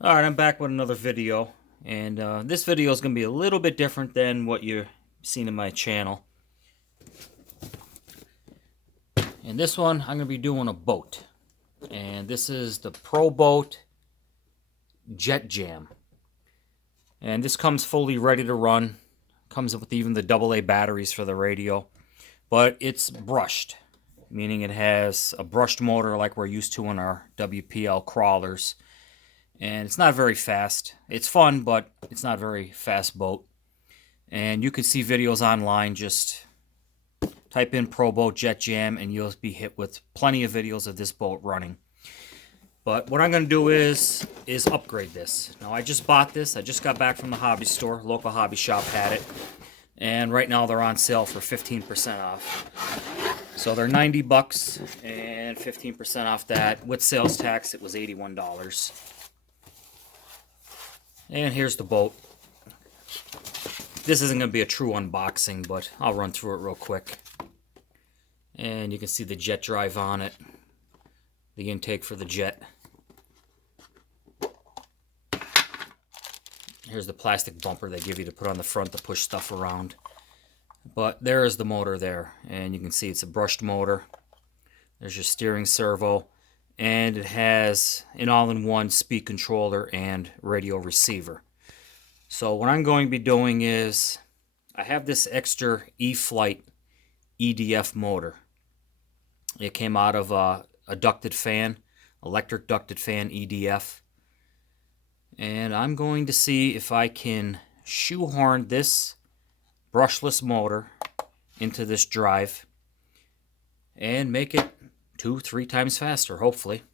Alright, I'm back with another video, and this video is going to be a little bit different than what you've seen in my channel. In this one, I'm going to be doing a boat, and this is the Proboat Jet Jam. And this comes fully ready to run, comes with even the AA batteries for the radio, but it's brushed, meaning it has a brushed motor like we're used to in our WPL crawlers. And it's not very fast. It's fun, but it's not a very fast boat. And you can see videos online. Just type in Proboat Jet Jam and you'll be hit with plenty of videos of this boat running. But what I'm going to do is upgrade this. Now, I just bought this. I just got back from the hobby store. Local hobby shop had it. And right now they're on sale for 15% off. So they're 90 bucks and 15% off that. With sales tax, it was $81. And here's the boat. This isn't going to be a true unboxing, but I'll run through it real quick. And you can see the jet drive on it. The intake for the jet. Here's the plastic bumper they give you to put on the front to push stuff around. But there is the motor there. And you can see it's a brushed motor. There's your steering servo. And it has an all-in-one speed controller and radio receiver. So what I'm going to be doing is, I have this extra E-Flight EDF motor. It came out of a ducted fan, electric ducted fan EDF. And I'm going to see if I can shoehorn this brushless motor into this drive and make it 2-3 times faster, hopefully.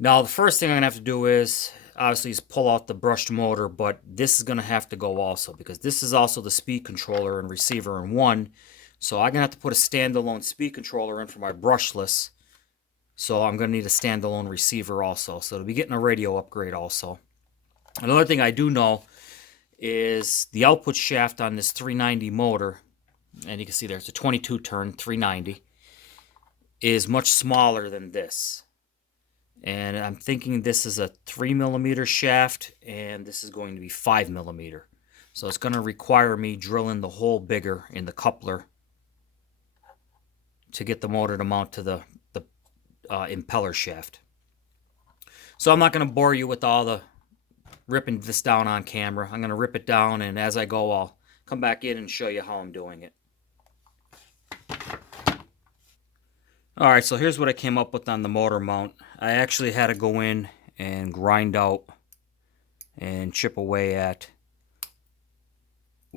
Now, the first thing I'm going to have to do is, obviously, is pull out the brushed motor, but this is going to have to go also, because this is also the speed controller and receiver in one. So I'm going to have to put a standalone speed controller in for my brushless. So I'm going to need a standalone receiver also. So to be getting a radio upgrade also. Another thing I do know is the output shaft on this 390 motor, and you can see there's a 22 turn 390, is much smaller than this. And I'm thinking this is a 3mm shaft, and this is going to be 5mm. So it's going to require me drilling the hole bigger in the coupler to get the motor to mount to the impeller shaft. So I'm not going to bore you with all the ripping this down on camera. I'm going to rip it down, and as I go, I'll come back in and show you how I'm doing it. Alright, so here's what I came up with on the motor mount. I actually had to go in and grind out and chip away at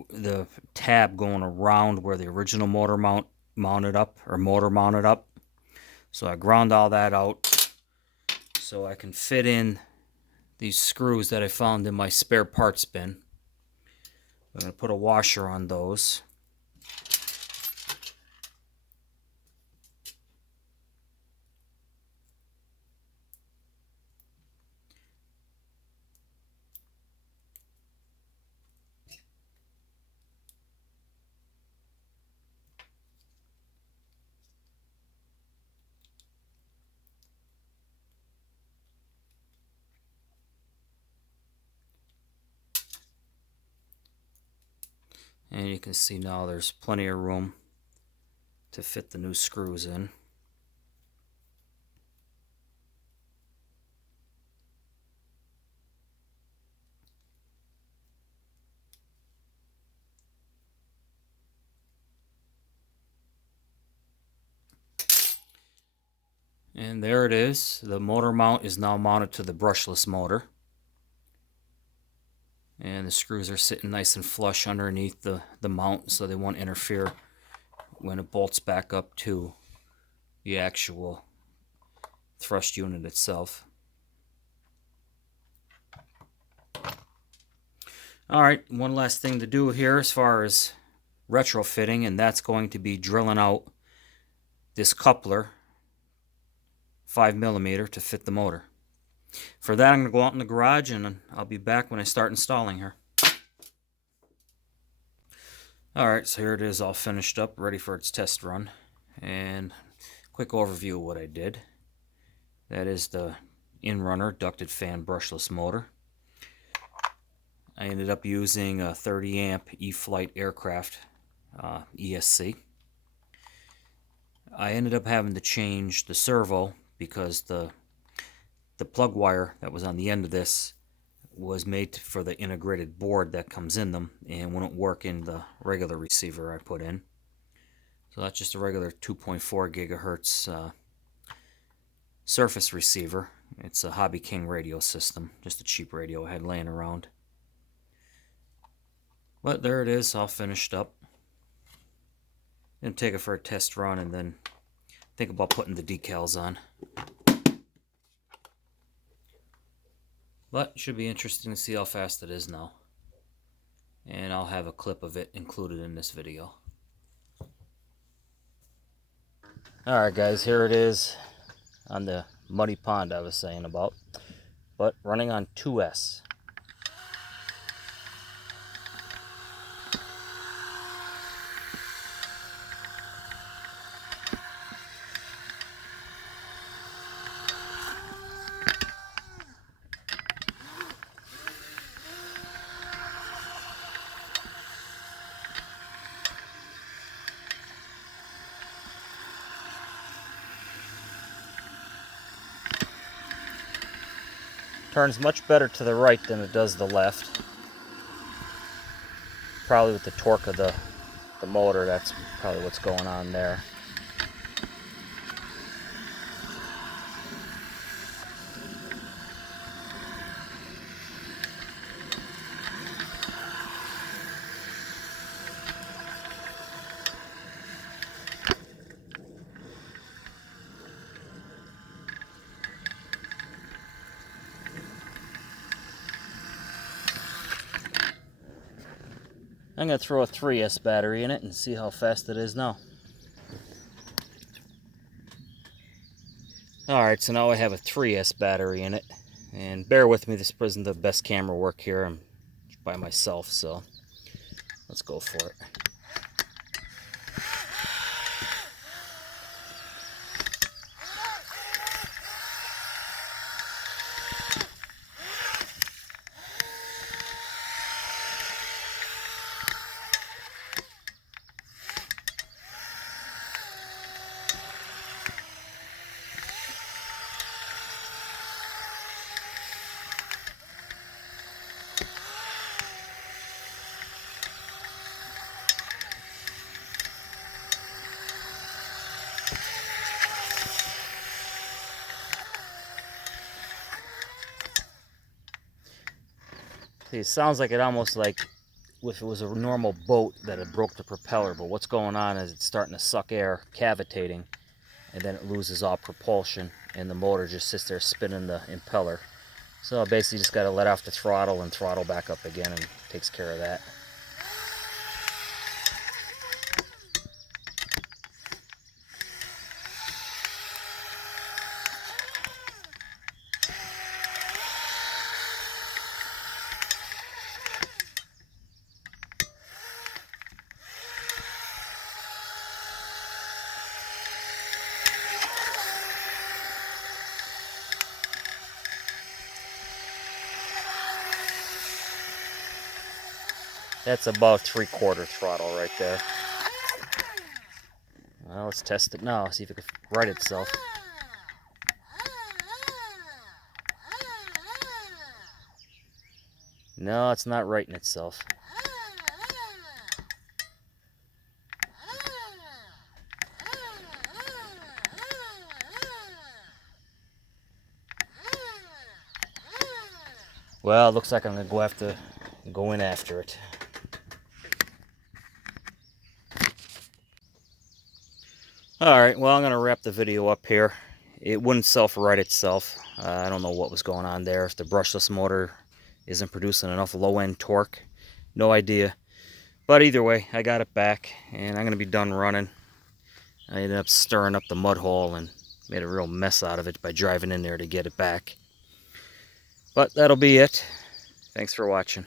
the tab going around where the original motor mounted up. So I ground all that out so I can fit in these screws that I found in my spare parts bin. I'm going to put a washer on those. And you can see now there's plenty of room to fit the new screws in. And there it is. The motor mount is now mounted to the brushless motor. And the screws are sitting nice and flush underneath the mount, so they won't interfere when it bolts back up to the actual thrust unit itself. Alright, one last thing to do here as far as retrofitting, and that's going to be drilling out this coupler 5mm to fit the motor. For that, I'm going to go out in the garage, and I'll be back when I start installing her. Alright, so here it is all finished up, ready for its test run. And quick overview of what I did. That is the in-runner ducted fan brushless motor. I ended up using a 30 amp E-Flight aircraft ESC. I ended up having to change the servo because the plug wire that was on the end of this was made for the integrated board that comes in them and wouldn't work in the regular receiver I put in. So that's just a regular 2.4 gigahertz surface receiver. It's a Hobby King radio system, just a cheap radio I had laying around. But there it is, all finished up. Gonna take it for a test run and then think about putting the decals on. But it should be interesting to see how fast it is now. And I'll have a clip of it included in this video. Alright guys, here it is on the muddy pond I was saying about, but running on 2S. Turns much better to the right than it does the left. Probably with the torque of the motor, that's probably what's going on there. I'm going to throw a 3S battery in it and see how fast it is now. Alright, so now I have a 3S battery in it. And bear with me, this isn't the best camera work here. I'm by myself, so let's go for it. See, it sounds like it almost like if it was a normal boat that had broke the propeller, but what's going on is it's starting to suck air, cavitating, and then it loses all propulsion, and the motor just sits there spinning the impeller. So I basically just got to let off the throttle and throttle back up again, and it takes care of that. That's about 3/4 throttle right there. Well, let's test it now, see if it can right itself. No, it's not righting itself. Well, it looks like I'm going to have to go in after it. Alright, well, I'm going to wrap the video up here. It wouldn't self-right itself. I don't know what was going on there. If the brushless motor isn't producing enough low-end torque. No idea. But either way, I got it back, and I'm going to be done running. I ended up stirring up the mud hole and made a real mess out of it by driving in there to get it back. But that'll be it. Thanks for watching.